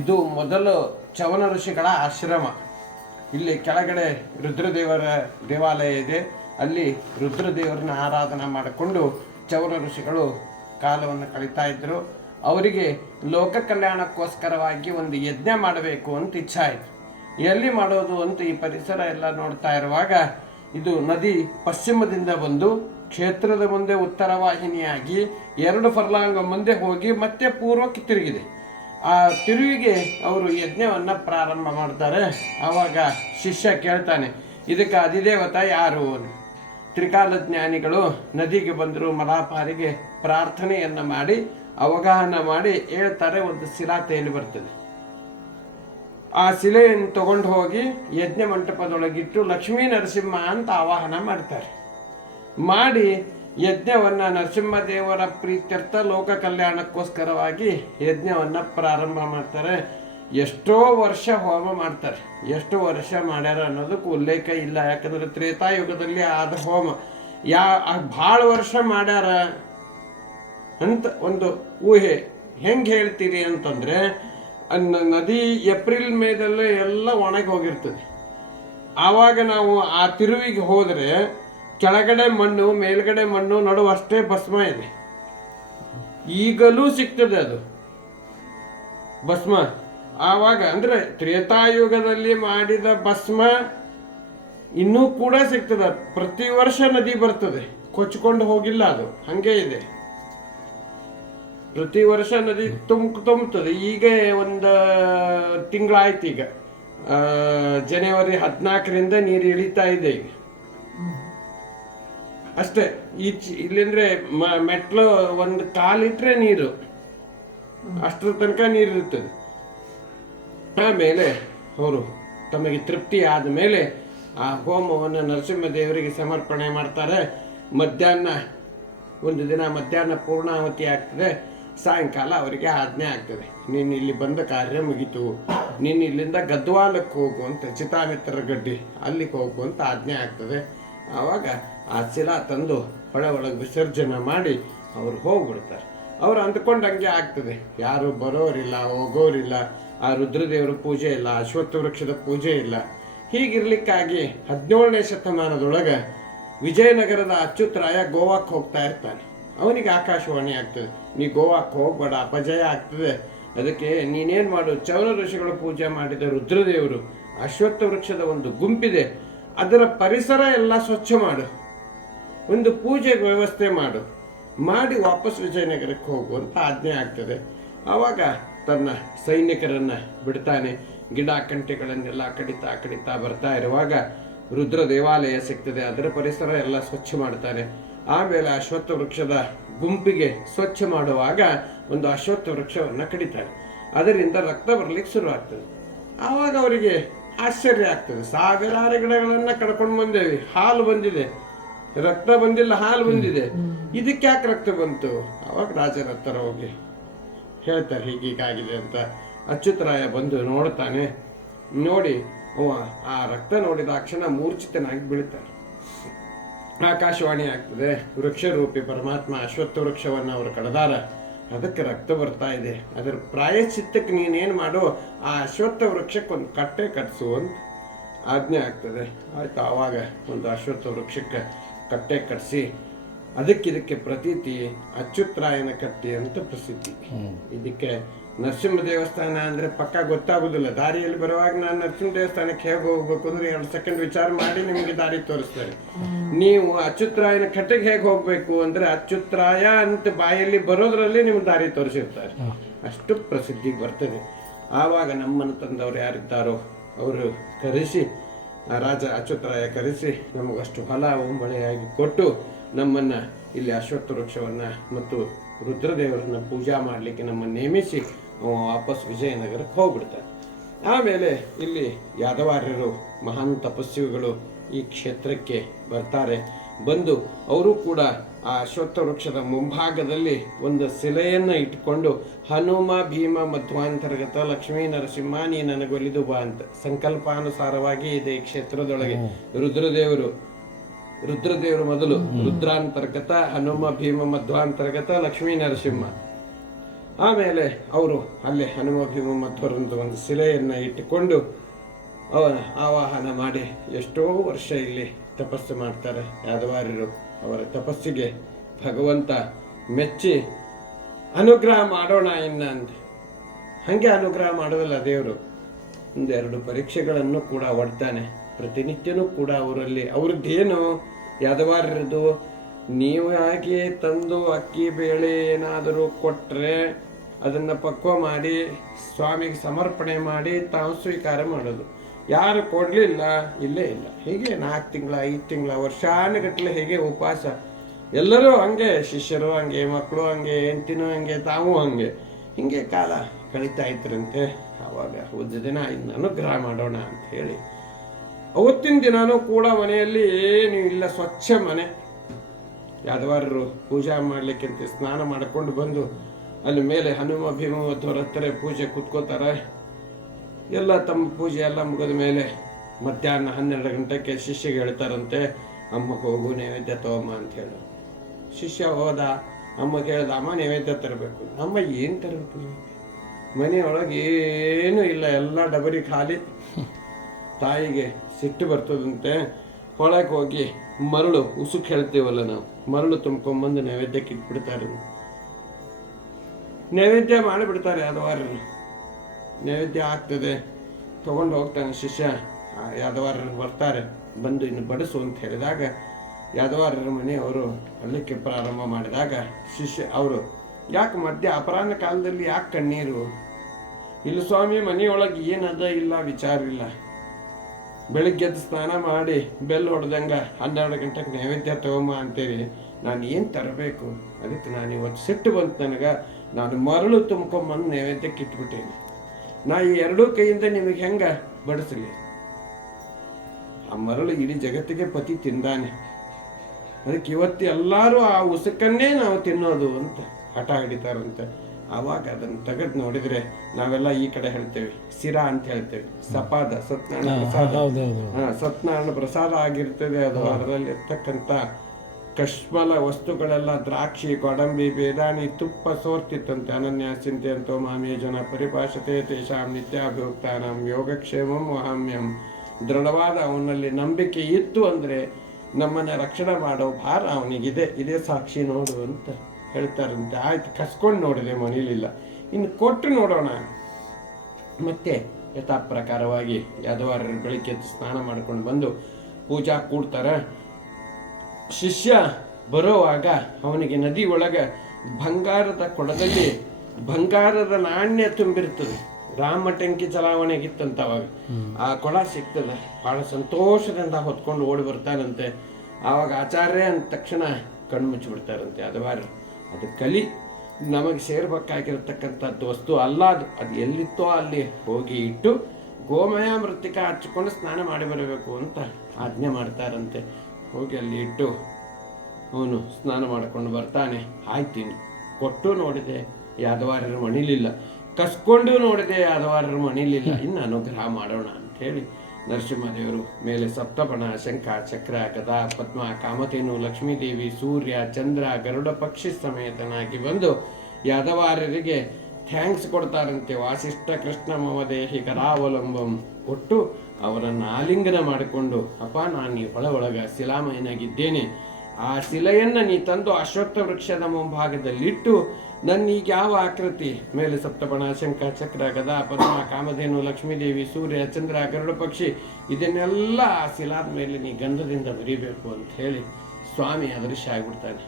ಇದು ಮೊದಲು ಚವನ ಋಷಿಗಳ ಆಶ್ರಮ. ಇಲ್ಲಿ ಕೆಳಗಡೆ ರುದ್ರದೇವರ ದೇವಾಲಯ ಇದೆ. ಅಲ್ಲಿ ರುದ್ರದೇವರನ್ನ ಆರಾಧನೆ ಮಾಡಿಕೊಂಡು ಚವನ ಋಷಿಗಳು ಕಾಲವನ್ನು ಕಳೀತಾ ಇದ್ದರು. ಅವರಿಗೆ ಲೋಕ ಕಲ್ಯಾಣಕ್ಕೋಸ್ಕರವಾಗಿ ಒಂದು ಯಜ್ಞ ಮಾಡಬೇಕು ಅಂತ ಇಚ್ಛೆ ಆಯಿತು. ಎಲ್ಲಿ ಮಾಡೋದು ಅಂತ ಈ ಪರಿಸರ ಎಲ್ಲ ನೋಡ್ತಾ ಇರುವಾಗ ಇದು ನದಿ ಪಶ್ಚಿಮದಿಂದ ಬಂದು ಕ್ಷೇತ್ರದ ಮುಂದೆ ಉತ್ತರ ವಾಹಿನಿಯಾಗಿ 2 ಫರ್ಲಾಂಗ ಮುಂದೆ ಹೋಗಿ ಮತ್ತೆ ಪೂರ್ವಕ್ಕೆ ತಿರುಗಿದೆ. ಆ ತಿರುವಿಗೆ ಅವರು ಯಜ್ಞವನ್ನು ಪ್ರಾರಂಭ ಮಾಡ್ತಾರೆ. ಆವಾಗ ಶಿಷ್ಯ ಕೇಳ್ತಾನೆ, ಇದಕ್ಕೆ ಅಧಿದೇವತ ಯಾರು? ತ್ರಿಕಾಲ ಜ್ಞಾನಿಗಳು ನದಿಗೆ ಬಂದರು. ಮಲಾಪಾರಿಗೆ ಪ್ರಾರ್ಥನೆಯನ್ನು ಮಾಡಿ ಅವಗಾಹನ ಮಾಡಿ ಹೇಳ್ತಾರೆ. ಒಂದು ಶಿಲಾ ತೇಲಿ ಬರ್ತದೆ. ಆ ಶಿಲೆಯನ್ನು ತಗೊಂಡು ಹೋಗಿ ಯಜ್ಞ ಮಂಟಪದೊಳಗಿಟ್ಟು ಲಕ್ಷ್ಮೀ ನರಸಿಂಹ ಅಂತ ಆವಾಹನ ಮಾಡ್ತಾರೆ. ಮಾಡಿ ಯಜ್ಞವನ್ನು ನರಸಿಂಹದೇವರ ಪ್ರೀತ್ಯರ್ಥ ಲೋಕ ಕಲ್ಯಾಣಕ್ಕೋಸ್ಕರವಾಗಿ ಯಜ್ಞವನ್ನು ಪ್ರಾರಂಭ ಮಾಡ್ತಾರೆ. ಎಷ್ಟೋ ವರ್ಷ ಹೋಮ ಮಾಡ್ತಾರೆ. ಎಷ್ಟು ವರ್ಷ ಮಾಡ್ಯಾರ ಅನ್ನೋದಕ್ಕೆ ಉಲ್ಲೇಖ ಇಲ್ಲ. ಯಾಕಂದ್ರೆ ತ್ರೇತಾಯುಗದಲ್ಲಿ ಆದ ಹೋಮ ಭಾಳ ವರ್ಷ ಮಾಡ್ಯಾರ ಅಂತ ಒಂದು ಊಹೆ. ಹೆಂಗೆ ಹೇಳ್ತೀರಿ ಅಂತಂದ್ರೆ, ನದಿ ಏಪ್ರಿಲ್ ಮೇದಲ್ಲೇ ಎಲ್ಲ ಒಣಗಿ ಹೋಗಿರ್ತದೆ. ಆವಾಗ ನಾವು ಆ ತಿರುವಿಗೆ ಹೋದರೆ ಕೆಳಗಡೆ ಮಣ್ಣು ಮೇಲ್ಗಡೆ ಮಣ್ಣು ನಡುವಷ್ಟೇ ಭಸ್ಮ ಇದೆ. ಈಗಲೂ ಸಿಗ್ತದೆ ಅದು ಭಸ್ಮ. ಆವಾಗ ಅಂದ್ರೆ ತ್ರೇತಾಯುಗದಲ್ಲಿ ಮಾಡಿದ ಭಸ್ಮ ಇನ್ನೂ ಕೂಡ ಸಿಗ್ತದೆ. ಪ್ರತಿ ವರ್ಷ ನದಿ ಬರ್ತದೆ, ಕೊಚ್ಕೊಂಡು ಹೋಗಿಲ್ಲ, ಅದು ಹಂಗೆ ಇದೆ. ಪ್ರತಿ ವರ್ಷ ನದಿ ತುಂಬುತ್ತದೆ. ಈಗ ಒಂದು ತಿಂಗಳಾಯ್ತು. ಈಗ ಜನವರಿ 14ರಿಂದ ನೀರು ಇಳಿತಾ ಇದೆ. ಈಗ ಅಷ್ಟೇ. ಇಲ್ಲಿಂದ್ರೆ ಮೆಟ್ಲು ಒಂದು ಕಾಲಿಟ್ರೆ ನೀರು, ಅಷ್ಟರ ತನಕ ನೀರು ಇರ್ತದೆ. ಆಮೇಲೆ ಅವರು ತಮಗೆ ತೃಪ್ತಿ ಆದ ಮೇಲೆ ಆ ಹೋಮವನ್ನು ನರಸಿಂಹದೇವರಿಗೆ ಸಮರ್ಪಣೆ ಮಾಡ್ತಾರೆ. ಮಧ್ಯಾಹ್ನ ಒಂದು ದಿನ ಮಧ್ಯಾಹ್ನ ಪೂರ್ಣಾವತಿ ಆಗ್ತದೆ. ಸಾಯಂಕಾಲ ಅವರಿಗೆ ಆಜ್ಞೆ ಆಗ್ತದೆ, ನೀನು ಇಲ್ಲಿ ಬಂದ ಕಾರ್ಯ ಮುಗೀತು, ನೀನು ಇಲ್ಲಿಂದ ಗದ್ವಾಲಕ್ಕೆ ಹೋಗು ಅಂತ, ಚಿತಾಮಿತ್ರ ಗಡ್ಡಿ ಅಲ್ಲಿಗೆ ಹೋಗು ಅಂತ ಆಜ್ಞೆ ಆಗ್ತದೆ. ಆವಾಗ ಆ ಶಿಲಾ ತಂದು ಹೊಳೆ ಒಳಗೆ ವಿಸರ್ಜನೆ ಮಾಡಿ ಅವರು ಹೋಗ್ಬಿಡ್ತಾರೆ. ಅವ್ರು ಅಂದ್ಕೊಂಡಂಗೆ ಆಗ್ತದೆ. ಯಾರು ಬರೋರಿಲ್ಲ, ಹೋಗೋರಿಲ್ಲ. ಆ ರುದ್ರದೇವರ ಪೂಜೆ ಇಲ್ಲ, ಅಶ್ವತ್ಥ ವೃಕ್ಷದ ಪೂಜೆ ಇಲ್ಲ. ಹೀಗಿರ್ಲಿಕ್ಕಾಗಿ 17ನೇ ಶತಮಾನದೊಳಗೆ ವಿಜಯನಗರದ ಅಚ್ಯುತರಾಯ ಗೋವಾಕ್ಕೆ ಹೋಗ್ತಾ ಇರ್ತಾನೆ. ಅವನಿಗೆ ಆಕಾಶವಾಣಿ ಆಗ್ತದೆ, ನೀ ಗೋವಾಕ್ಕೆ ಹೋಗ್ಬೇಡ, ಅಪಜಯ ಆಗ್ತದೆ. ಅದಕ್ಕೆ ನೀನೇನು ಮಾಡು, ಚವನ ಋಷಿಗಳು ಪೂಜೆ ಮಾಡಿದ ರುದ್ರದೇವರು ಅಶ್ವತ್ಥ ವೃಕ್ಷದ ಒಂದು ಗುಂಪಿದೆ, ಅದರ ಪರಿಸರ ಎಲ್ಲ ಸ್ವಚ್ಛ ಮಾಡು, ಒಂದು ಪೂಜೆಗೆ ವ್ಯವಸ್ಥೆ ಮಾಡಿ ವಾಪಸ್ ವಿಜಯನಗರಕ್ಕೆ ಹೋಗುವಂತ ಆಜ್ಞೆ ಆಗ್ತದೆ. ಆವಾಗ ತನ್ನ ಸೈನಿಕರನ್ನ ಬಿಡ್ತಾನೆ. ಗಿಡ ಕಂಟೆಗಳನ್ನೆಲ್ಲ ಕಡಿತಾ ಬರ್ತಾ ಇರುವಾಗ ರುದ್ರ ದೇವಾಲಯ ಸಿಗ್ತದೆ. ಅದರ ಪರಿಸರ ಎಲ್ಲ ಸ್ವಚ್ಛ ಮಾಡ್ತಾನೆ. ಆಮೇಲೆ ಅಶ್ವತ್ಥ ವೃಕ್ಷದ ಗುಂಪಿಗೆ ಸ್ವಚ್ಛ ಮಾಡುವಾಗ ಒಂದು ಅಶ್ವತ್ಥ ವೃಕ್ಷವನ್ನು ಕಡಿತಾನೆ. ಅದರಿಂದ ರಕ್ತ ಬರ್ಲಿಕ್ಕೆ ಶುರು ಆಗ್ತದೆ. ಆವಾಗ ಅವರಿಗೆ ಆಶ್ಚರ್ಯ ಆಗ್ತದೆ. ಸಾವಿರಾರು ಗಿಡಗಳನ್ನ ಕಡ್ಕೊಂಡು ಬಂದೇವಿ, ಹಾಲು ಬಂದಿದೆ, ರಕ್ತ ಬಂದಿಲ್ಲ, ಹಾಲು ಬಂದಿದೆ, ಇದಕ್ಕೆ ಯಾಕೆ ರಕ್ತ ಬಂತು? ಅವಾಗ ರಾಜರ ಹತ್ರ ಹೋಗಿ ಹೇಳ್ತಾರೆ, ಹೀಗೀಗಾಗಿದೆ ಅಂತ. ಅಚ್ಯುತರಾಯ ಬಂದು ನೋಡ್ತಾನೆ. ನೋಡಿ ಆ ರಕ್ತ ನೋಡಿದ ಕ್ಷಣ ಮೂರ್ಛಿತನಾಗಿ ಬೀಳ್ತಾನೆ. ಆಕಾಶವಾಣಿ ಆಗ್ತದೆ, ವೃಕ್ಷರೂಪಿ ಪರಮಾತ್ಮ ಅಶ್ವತ್ಥ ವೃಕ್ಷವನ್ನು ಅವರು ಕಡದಾರ, ಅದಕ್ಕೆ ರಕ್ತ ಬರ್ತಾ ಇದೆ, ಅದರ ಪ್ರಾಯಶ್ಚಿತ್ತಕ್ಕೆ ನೀನೇನು ಮಾಡು, ಆ ಅಶ್ವತ್ಥ ವೃಕ್ಷಕ್ಕೆ ಒಂದು ಕಟ್ಟೆ ಕಟ್ಟಿಸು ಅಂತ ಆಜ್ಞೆ ಆಗ್ತದೆ. ಆಯ್ತು. ಆವಾಗ ಒಂದು ಅಶ್ವತ್ಥ ವೃಕ್ಷಕ್ಕೆ ಕಟ್ಟೆ ಕಟ್ಟಿಸಿ ಅದಕ್ಕಿದಕ್ಕೆ ಪ್ರತೀತಿ ಅಚ್ಯುತರಾಯನ ಕಟ್ಟಿ ಅಂತ ಪ್ರಸಿದ್ಧಿ. ಇದಕ್ಕೆ ನರಸಿಂಹ ದೇವಸ್ಥಾನ ಅಂದರೆ ಪಕ್ಕ ಗೊತ್ತಾಗೋದಿಲ್ಲ. ದಾರಿಯಲ್ಲಿ ಬರುವಾಗ ನಾನು ನರಸಿಂಹ ದೇವಸ್ಥಾನಕ್ಕೆ ಹೇಗೆ ಹೋಗ್ಬೇಕು ಅಂದ್ರೆ 2 ಸೆಕೆಂಡ್ ವಿಚಾರ ಮಾಡಿ ನಿಮಗೆ ದಾರಿ ತೋರಿಸ್ತಾರೆ. ನೀವು ಅಚ್ಯುತರಾಯನ ಕಟ್ಟೆಗೆ ಹೇಗೆ ಹೋಗ್ಬೇಕು ಅಂದ್ರೆ ಅಚ್ಯುತರಾಯ ಅಂತ ಬಾಯಲ್ಲಿ ಬರೋದ್ರಲ್ಲಿ ನಿಮ್ಗೆ ದಾರಿ ತೋರಿಸಿರ್ತಾರೆ. ಅಷ್ಟು ಪ್ರಸಿದ್ಧಿಗೆ ಬರ್ತದೆ. ಆವಾಗ ನಮ್ಮನ್ನು ತಂದವರು ಯಾರಿದ್ದಾರೋ ಅವರು ಕರೆಸಿ, ರಾಜ ಅಚ್ಯುತರಾಯ ಕರೆಸಿ ನಮಗಷ್ಟು ಹೊಲ ಮಳೆಯಾಗಿ ಕೊಟ್ಟು ನಮ್ಮನ್ನು ಇಲ್ಲಿ ಅಶ್ವತ್ಥ ವೃಕ್ಷವನ್ನು ಮತ್ತು ರುದ್ರದೇವರನ್ನ ಪೂಜಾ ಮಾಡಲಿಕ್ಕೆ ನಮ್ಮನ್ನು ನೇಮಿಸಿ ವಾಪಸ್ ವಿಜಯನಗರಕ್ಕೆ ಹೋಗ್ಬಿಡ್ತಾರೆ. ಆಮೇಲೆ ಇಲ್ಲಿ ಯಾದವಾರ್ಯರು ಮಹಾನ್ ತಪಸ್ವಿಗಳು ಈ ಕ್ಷೇತ್ರಕ್ಕೆ ಬರ್ತಾರೆ. ಬಂದು ಅವರು ಕೂಡ ಆ ಅಶ್ವತ್ಥ ವೃಕ್ಷದ ಮುಂಭಾಗದಲ್ಲಿ ಒಂದು ಶಿಲೆಯನ್ನು ಇಟ್ಕೊಂಡು ಹನುಮ ಭೀಮ ಮಧ್ವಾಂತರ್ಗತ ಲಕ್ಷ್ಮೀ ನರಸಿಂಹ ನೀ ನನಗೊಲಿದು ಬಾ ಅಂತ ಸಂಕಲ್ಪಾನುಸಾರವಾಗಿ ಇದೆ ಈ ಕ್ಷೇತ್ರದೊಳಗೆ. ರುದ್ರದೇವರು ಮೊದಲು ರುದ್ರಾಂತರ್ಗತ, ಹನುಮ ಭೀಮ ಮಧ್ವಾಂತರ್ಗತ, ಲಕ್ಷ್ಮೀ ನರಸಿಂಹ. ಆಮೇಲೆ ಅವರು ಅಲ್ಲೇ ಹನುಮ ಭೀಮ ಮಧ್ವರಂದು ಒಂದು ಶಿಲೆಯನ್ನು ಇಟ್ಟುಕೊಂಡು ಅವನ ಆವಾಹನ ಮಾಡಿ ಎಷ್ಟೋ ವರ್ಷ ಇಲ್ಲಿ ತಪಸ್ಸು ಮಾಡ್ತಾರೆ ಯಾದವಾರ್ಯರು. ಅವರ ತಪಸ್ಸಿಗೆ ಭಗವಂತ ಮೆಚ್ಚಿ ಅನುಗ್ರಹ ಮಾಡೋಣ ಇನ್ನ ಅಂತ ಹಾಗೆ ಅನುಗ್ರಹ ಮಾಡೋದಲ್ಲ ದೇವರು. ಒಂದೆರಡು ಪರೀಕ್ಷೆಗಳನ್ನು ಕೂಡ ಒಡ್ತಾನೆ. ಪ್ರತಿನಿತ್ಯನೂ ಕೂಡ ಅವರಲ್ಲಿ ಅವ್ರದ್ದೇನು ಯಾದವಾರ್ಯರದು, ನೀವು ಹಾಗೆ ತಂದು ಅಕ್ಕಿ ಬೇಳೆ ಏನಾದರೂ ಕೊಟ್ಟರೆ ಅದನ್ನು ಪಕ್ವ ಮಾಡಿ ಸ್ವಾಮಿಗೆ ಸಮರ್ಪಣೆ ಮಾಡಿ ತಾವು ಸ್ವೀಕಾರ ಮಾಡೋದು. ಯಾರು ಕೊಡಲಿಲ್ಲ ಇಲ್ಲೇ ಇಲ್ಲ. ಹೀಗೆ 4 ತಿಂಗಳ 5 ತಿಂಗಳ ವರ್ಷಾನುಗಟ್ಟಲೆ ಹೇಗೆ ಉಪವಾಸ. ಎಲ್ಲರೂ ಹಂಗೆ, ಶಿಷ್ಯರು ಹಂಗೆ, ಮಕ್ಕಳು ಹಂಗೆ, ಹೆಂಡ್ತಿನೂ ಹಂಗೆ, ತಾವು ಹಂಗೆ, ಹಿಂಗೆ ಕಾಲ ಕಳೀತಾ ಇದ್ರಂತೆ. ಆವಾಗ ಒಂದು ದಿನ ಇನ್ನು ಅನುಗ್ರಹ ಮಾಡೋಣ ಅಂತ ಹೇಳಿ ಅವತ್ತಿನ ದಿನಾನೂ ಕೂಡ ಮನೆಯಲ್ಲಿ ಏನೂ ಇಲ್ಲ, ಸ್ವಚ್ಛ ಮನೆ. ಯಾದವಾರರು ಪೂಜಾ ಮಾಡಲಿಕ್ಕಂತ ಸ್ನಾನ ಮಾಡಿಕೊಂಡು ಬಂದು ಅಲ್ಲಿ ಮೇಲೆ ಹನುಮ ಭೀಮ ಮಧ್ವರ ಹತ್ತಿರ ಪೂಜೆ ಕೂತ್ಕೋತಾರೆ. ಎಲ್ಲ ತಮ್ಮ ಪೂಜೆ ಎಲ್ಲ ಮುಗಿದ ಮೇಲೆ ಮಧ್ಯಾಹ್ನ 12 ಗಂಟೆಗೆ ಶಿಷ್ಯಗೆ ಹೇಳ್ತಾರಂತೆ, ಅಮ್ಮ ಹೋಗು ನೈವೇದ್ಯ ತಗೊಮ್ಮ ಅಂತ ಹೇಳು. ಶಿಷ್ಯ ಹೋದ. ಅಮ್ಮ ಕೇಳ್ದ, ಅಮ್ಮ ನೈವೇದ್ಯ ತರಬೇಕು. ಅಮ್ಮ ಏನು ತರಬೇಕು ನಿಮಗೆ? ಮನೆಯೊಳಗೆ ಏನೂ ಇಲ್ಲ, ಎಲ್ಲ ಡಬರಿ ಖಾಲಿ. ತಾಯಿಗೆ ಸಿಟ್ಟು ಬರ್ತದಂತೆ. ಹೊಳಗೆ ಹೋಗಿ ಮರಳು ಉಸುಕ್ ಹೇಳ್ತೀವಲ್ಲ ನಾವು, ಮರಳು ತುಂಬ್ಕೊಂಬಂದು ನೈವೇದ್ಯಕ್ಕೆ ಇಟ್ಬಿಡ್ತಾರೆ. ನೈವೇದ್ಯ ಮಾಡಿಬಿಡ್ತಾರೆ ಯಾದವಾರರು. ನೈವೇದ್ಯ ಆಗ್ತದೆ, ತಗೊಂಡು ಹೋಗ್ತಾನೆ ಶಿಷ್ಯ. ಯಾದವಾರರು ಬರ್ತಾರೆ, ಬಂದು ಇನ್ನು ಬಡಿಸು ಅಂತ ಹೇಳಿದಾಗ ಯಾದವಾರರ ಮನೆಯವರು ಅಲ್ಲಿಕ್ಕೆ ಪ್ರಾರಂಭ ಮಾಡಿದಾಗ ಶಿಷ್ಯ ಅವರು, ಯಾಕೆ ಮಧ್ಯ ಅಪರಾಹ್ನ ಕಾಲದಲ್ಲಿ ಯಾಕೆ ಕಣ್ಣೀರು? ಇಲ್ಲಿ ಸ್ವಾಮಿ ಮನೆಯೊಳಗೆ ಏನದ ಇಲ್ಲ, ವಿಚಾರ ಇಲ್ಲ. ಬೆಳಿಗ್ಗೆ ಸ್ನಾನ ಮಾಡಿ ಬೆಲ್ ಹೊಡೆದಂಗ 12 ಗಂಟೆಗೆ ನೈವೇದ್ಯ ತಗೊಂಬ ಅಂತೇಳಿ ನಾನು ಏನು ತರಬೇಕು? ಅದಕ್ಕೆ ನಾನು ಇವತ್ತು ಸಿಟ್ಟು ಬಂತು ನನಗೆ. ನಾನು ಮರಳು ತುಂಬ್ಕೊಂಬಂದು ನೈವೇದ್ಯಕ್ಕೆ ಇಟ್ಬಿಟ್ಟೇನೆ. ನಾ ಈ 2 ಕೈಯಿಂದ ನಿಮಗೆ ಹೆಂಗ ಬಡಿಸಲಿ? ಆ ಮರಳು ಇಡೀ ಜಗತ್ತಿಗೆ ಪತಿ ತಿಂದಾನೆ. ಅದಕ್ಕೆ ಇವತ್ತು ಎಲ್ಲರೂ ಆ ಉಸುಕನ್ನೇ ನಾವು ತಿನ್ನೋದು ಅಂತ ಹಠ ಹಿಡಿತಾರಂತೆ. ಆವಾಗ ಅದನ್ನು ತೆಗೆದು ನೋಡಿದ್ರೆ ನಾವೆಲ್ಲ ಈ ಕಡೆ ಹೇಳ್ತೇವೆ ಸಿರಾ ಅಂತ ಹೇಳ್ತೇವೆ. ಸಪಾದ ಸತ್ಯನಾರಾಯಣ ಪ್ರಸಾದ, ಸತ್ಯನಾರಾಯಣ ಪ್ರಸಾದ ಆಗಿರ್ತದೆ ಅದು. ಅದರಲ್ಲಿ ಇರ್ತಕ್ಕಂಥ ಕಶ್ಮಲ ವಸ್ತುಗಳೆಲ್ಲ ದ್ರಾಕ್ಷಿ, ಗೋಡಂಬಿ, ಬೇದಾನಿ, ತುಪ್ಪ ಸೋರ್ತಿತ್ತಂತೆ. ಅನನ್ಯ ಚಿಂತೆ ಅಂತೋ ಮಾಮೇ ಜನ ಪರಿಭಾಷತೆ ತೇಷಾಂ ನಿತ್ಯಾಭಿಯುಕ್ತಾನಾಂ ಯೋಗಕ್ಷೇಮಂ ವಹಾಮ್ಯಂ. ದೃಢವಾದ ಅವನಲ್ಲಿ ನಂಬಿಕೆ ಇತ್ತು ಅಂದರೆ ನಮ್ಮನ್ನು ರಕ್ಷಣೆ ಮಾಡೋ ಭಾರ ಅವನಿಗಿದೆ, ಇದೇ ಸಾಕ್ಷಿ ನೋಡು ಅಂತ ಹೇಳ್ತಾರಂತೆ. ಆಯ್ತು, ಕಸ್ಕೊಂಡು ನೋಡಿದೆ, ಮನೇಲಿಲ್ಲ, ಇನ್ನು ಕೊಟ್ಟು ನೋಡೋಣ. ಮತ್ತೆ ಯಥಾ ಪ್ರಕಾರವಾಗಿ ಯಾದವಾರರು ಬೆಳಿಗ್ಗೆ ಸ್ನಾನ ಮಾಡ್ಕೊಂಡು ಬಂದು ಪೂಜಾ ಕೂಡ್ತಾರೆ. ಶಿಷ್ಯ ಬರೋವಾಗ ಅವನಿಗೆ ನದಿ ಒಳಗೆ ಬಂಗಾರದ ಕೊಡದಲ್ಲಿ ಬಂಗಾರದ ನಾಣ್ಯ ತುಂಬಿರ್ತದೆ. ರಾಮಟಂಕಿ ಚಲಾವಣೆಗಿತ್ತಂತ ಅವಾಗ. ಆ ಕೊಡ ಸಿಗ್ತದೆ. ಬಹಳ ಸಂತೋಷದಿಂದ ಹೊತ್ಕೊಂಡು ಓಡಿ ಬರ್ತಾರಂತೆ. ಆವಾಗ ಆಚಾರ್ಯ ಅಂದ ತಕ್ಷಣ ಕಣ್ಣು ಮುಚ್ಚಿಬಿಡ್ತಾರಂತೆ ಯಾದವಾರರು. ಅದು ಕಲಿ, ನಮಗೆ ಸೇರ್ಬೇಕಾಗಿರತಕ್ಕಂಥದ್ದು ವಸ್ತು ಅಲ್ಲ ಅದು. ಅದು ಎಲ್ಲಿತ್ತೋ ಅಲ್ಲಿ ಹೋಗಿ ಇಟ್ಟು ಗೋಮಯ ಮೃತ್ತಿಕ ಹಚ್ಚಿಕೊಂಡು ಸ್ನಾನ ಮಾಡಿ ಬರಬೇಕು ಅಂತ ಆಜ್ಞೆ ಮಾಡ್ತಾರಂತೆ. ಹೋಗಿ ಅಲ್ಲಿ ಇಟ್ಟು ಅವನು ಸ್ನಾನ ಮಾಡಿಕೊಂಡು ಬರ್ತಾನೆ. ಆಯ್ತೀನಿ, ಕೊಟ್ಟು ನೋಡಿದೆ ಯಾದವಾರರು ಮಣಿಲಿಲ್ಲ, ಕಸ್ಕೊಂಡು ನೋಡಿದೆ ಯಾದವಾರರು ಮಣಿಲಿಲ್ಲ, ಇನ್ನು ಅನುಗ್ರಹ ಮಾಡೋಣ ಅಂಥೇಳಿ ನರಸಿಂಹದೇವರು ಮೇಲೆ ಸಪ್ತಪಣ, ಶಂಖ, ಚಕ್ರ, ಗದಾ, ಪದ್ಮ, ಕಾಮಧೇನು, ಲಕ್ಷ್ಮೀದೇವಿ, ಸೂರ್ಯ, ಚಂದ್ರ, ಗರುಡ ಪಕ್ಷಿ ಸಮೇತನಾಗಿ ಬಂದು ಯಾದವಾರರಿಗೆ ಥ್ಯಾಂಕ್ಸ್ ಕೊಡ್ತಾರಂತೆ. ವಾಸಿಷ್ಠ ಕೃಷ್ಣ ಮಮ ದೇಹಿ ಕರಾವಲಂಬಂ ಕೊಟ್ಟು ಅವರನ್ನು ಆಲಿಂಗನ ಮಾಡಿಕೊಂಡು, ಅಪ್ಪ ನಾನು ಈ ಒಳಗ ಶಿಲಾಮಯನಾಗಿದ್ದೇನೆ, ಆ ಶಿಲೆಯನ್ನು ನೀ ತಂದು ಅಶ್ವತ್ಥ ವೃಕ್ಷದ ಮುಂಭಾಗದಲ್ಲಿಟ್ಟು ನನ್ನೀಗ ಯಾವ ಆಕೃತಿ ಮೇಲೆ ಸಪ್ತಪಣ, ಶಂಖ, ಚಕ್ರ, ಗದಾ, ಪದ್ಮ, ಕಾಮಧೇನು, ಲಕ್ಷ್ಮೀದೇವಿ, ಸೂರ್ಯ, ಚಂದ್ರ, ಗರುಡ ಪಕ್ಷಿ ಇದನ್ನೆಲ್ಲ ಆ ಶಿಲಾದ ಮೇಲೆ ನೀ ಗಂಧದಿಂದ ಬರೀಬೇಕು ಅಂತ ಹೇಳಿ ಸ್ವಾಮಿ ಅದೃಶ್ಯ ಆಗಿಬಿಡ್ತಾನೆ.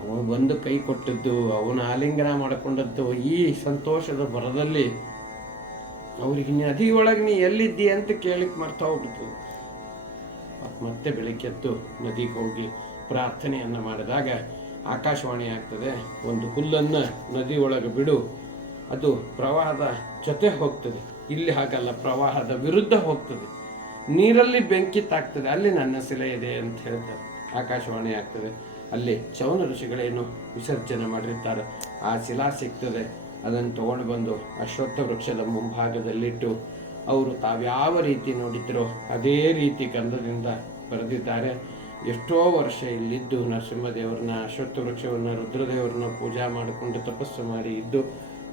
ಅವನು ಬಂದು ಕೈ ಕೊಟ್ಟದ್ದು, ಅವನ ಆಲಿಂಗನ ಮಾಡಿಕೊಂಡದ್ದು ಈ ಸಂತೋಷದ ಬರದಲ್ಲಿ ಅವ್ರಿಗೆ ನದಿ ಒಳಗೆ ನೀ ಎಲ್ಲಿದ್ದಿ ಅಂತ ಕೇಳಿಕ್ ಮರ್ತ ಹೋಗ್ಬಿಡ್ತದೆ. ಮತ್ತೆ ಬೆಳಿಗ್ಗೆ ಎದ್ದು ನದಿಗೆ ಹೋಗಿ ಪ್ರಾರ್ಥನೆಯನ್ನು ಮಾಡಿದಾಗ ಆಕಾಶವಾಣಿ ಆಗ್ತದೆ. ಒಂದು ಹುಲ್ಲನ್ನು ನದಿ ಒಳಗೆ ಬಿಡು, ಅದು ಪ್ರವಾಹದ ಜೊತೆ ಹೋಗ್ತದೆ. ಇಲ್ಲಿ ಹಾಗಲ್ಲ, ಪ್ರವಾಹದ ವಿರುದ್ಧ ಹೋಗ್ತದೆ. ನೀರಲ್ಲಿ ಬೆಂಕಿ ತಾಗ್ತದೆ, ಅಲ್ಲಿ ನನ್ನ ಶಿಲೆ ಇದೆ ಅಂತ ಹೇಳ್ತಾರೆ. ಆಕಾಶವಾಣಿ ಆಗ್ತದೆ. ಅಲ್ಲಿ ಚವನ ಋಷಿಗಳೇನು ವಿಸರ್ಜನೆ ಮಾಡಿರ್ತಾರೆ, ಆ ಶಿಲಾ ಸಿಗ್ತದೆ. ಅದನ್ನು ತಗೊಂಡು ಬಂದು ಅಶ್ವತ್ಥ ವೃಕ್ಷದ ಮುಂಭಾಗದಲ್ಲಿಟ್ಟು ಅವರು ತಾವ್ಯಾವ ರೀತಿ ನೋಡಿದ್ರೋ ಅದೇ ರೀತಿ ಗಂಧದಿಂದ ಬರೆದಿದ್ದಾರೆ. ಎಷ್ಟೋ ವರ್ಷ ಇಲ್ಲಿದ್ದು ನರಸಿಂಹದೇವ್ರನ್ನ, ಅಶ್ವತ್ಥ ವೃಕ್ಷವನ್ನು, ರುದ್ರದೇವ್ರನ್ನ ಪೂಜಾ ಮಾಡಿಕೊಂಡು ತಪಸ್ಸು ಮಾಡಿ ಇದ್ದು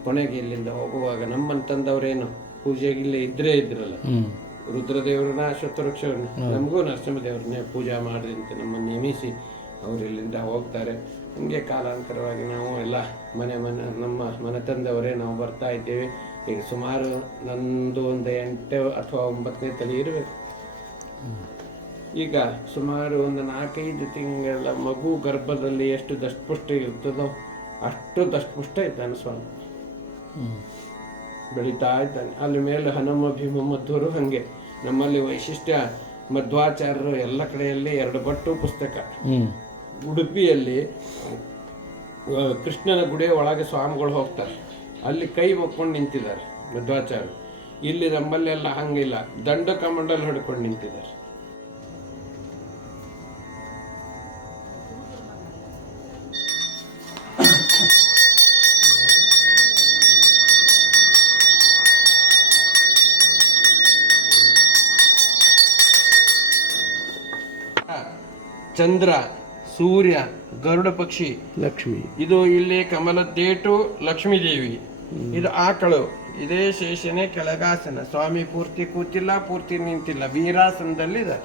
ಕೊನೆಗೆ ಇಲ್ಲಿಂದ ಹೋಗುವಾಗ ನಮ್ಮಂತಂದವ್ರೇನು ಪೂಜೆಗೆ ಇಲ್ಲೇ ಇದ್ರಲ್ಲ, ರುದ್ರದೇವ್ರನ್ನ, ಅಶ್ವತ್ಥ ವೃಕ್ಷವನ್ನ, ನಮಗೂ ನರಸಿಂಹದೇವ್ರನ್ನೇ ಪೂಜಾ ಮಾಡ್ರಿ ಅಂತ ನಮ್ಮನ್ನು ನೇಮಿಸಿ ಅವ್ರು ಇಲ್ಲಿಂದ ಹೋಗ್ತಾರೆ. ಹಂಗೆ ಕಾಲಾಂತರವಾಗಿ ನಾವು ಎಲ್ಲ ನಮ್ಮ ಮನೆ ತಂದವರೇ ನಾವು ಬರ್ತಾ ಇದ್ದೇವೆ. ಈಗ ಸುಮಾರು ನಂದು ಒಂದು 8 ಅಥವಾ 9ನೇ ತಲೆ ಇರಬೇಕು. ಈಗ ಸುಮಾರು ಒಂದು 4-5 ತಿಂಗಳ ಮಗು ಗರ್ಭದಲ್ಲಿ ಎಷ್ಟು ದಷ್ಟಪುಷ್ಟ ಇರ್ತದೋ ಅಷ್ಟು ದಷ್ಟಪುಷ್ಟ ಇದ್ದಾನೆ ಸ್ವಾಮಿ, ಬೆಳೀತಾ ಇದ್ದಾನೆ. ಅಲ್ಲಿ ಮೇಲೆ ಹನುಮ ಭೀಮ ಮಧ್ವರು ಹಂಗೆ. ನಮ್ಮಲ್ಲಿ ವೈಶಿಷ್ಟ್ಯ ಮಧ್ವಾಚಾರ್ಯರು ಎಲ್ಲ ಕಡೆಯಲ್ಲಿ 2 ಬಟ್ಟು ಪುಸ್ತಕ. ಉಡುಪಿಯಲ್ಲಿ ಕೃಷ್ಣನ ಗುಡಿಯ ಒಳಗೆ ಸ್ವಾಮಿಗಳು ಹೋಗ್ತಾರೆ, ಅಲ್ಲಿ ಕೈ ಮುಕ್ಕೊಂಡು ನಿಂತಿದ್ದಾರೆ ಮಧ್ವಾಚಾರ್ಯರು. ಇಲ್ಲಿ ನಮ್ಮಲ್ಲೆಲ್ಲ ಹಂಗಿಲ್ಲ, ದಂಡ ಕಮಂಡಲ್ ಹಿಡ್ಕೊಂಡು ನಿಂತಿದ್ದಾರೆ. ಚಂದ್ರ, ಸೂರ್ಯ, ಗರುಡ ಪಕ್ಷಿ, ಲಕ್ಷ್ಮಿ, ಇದು ಇಲ್ಲಿ ಕಮಲದ್ದೇಟು ಲಕ್ಷ್ಮೀ ದೇವಿ, ಇದು ಆಕಳು, ಇದೇ ಶೇಷನೇ ಕೆಳಗಾಸನ. ಸ್ವಾಮಿ ಪೂರ್ತಿ ಕೂತಿಲ್ಲ, ಪೂರ್ತಿ ನಿಂತಿಲ್ಲ, ವೀರಾಸನದಲ್ಲಿ ಇದೆ.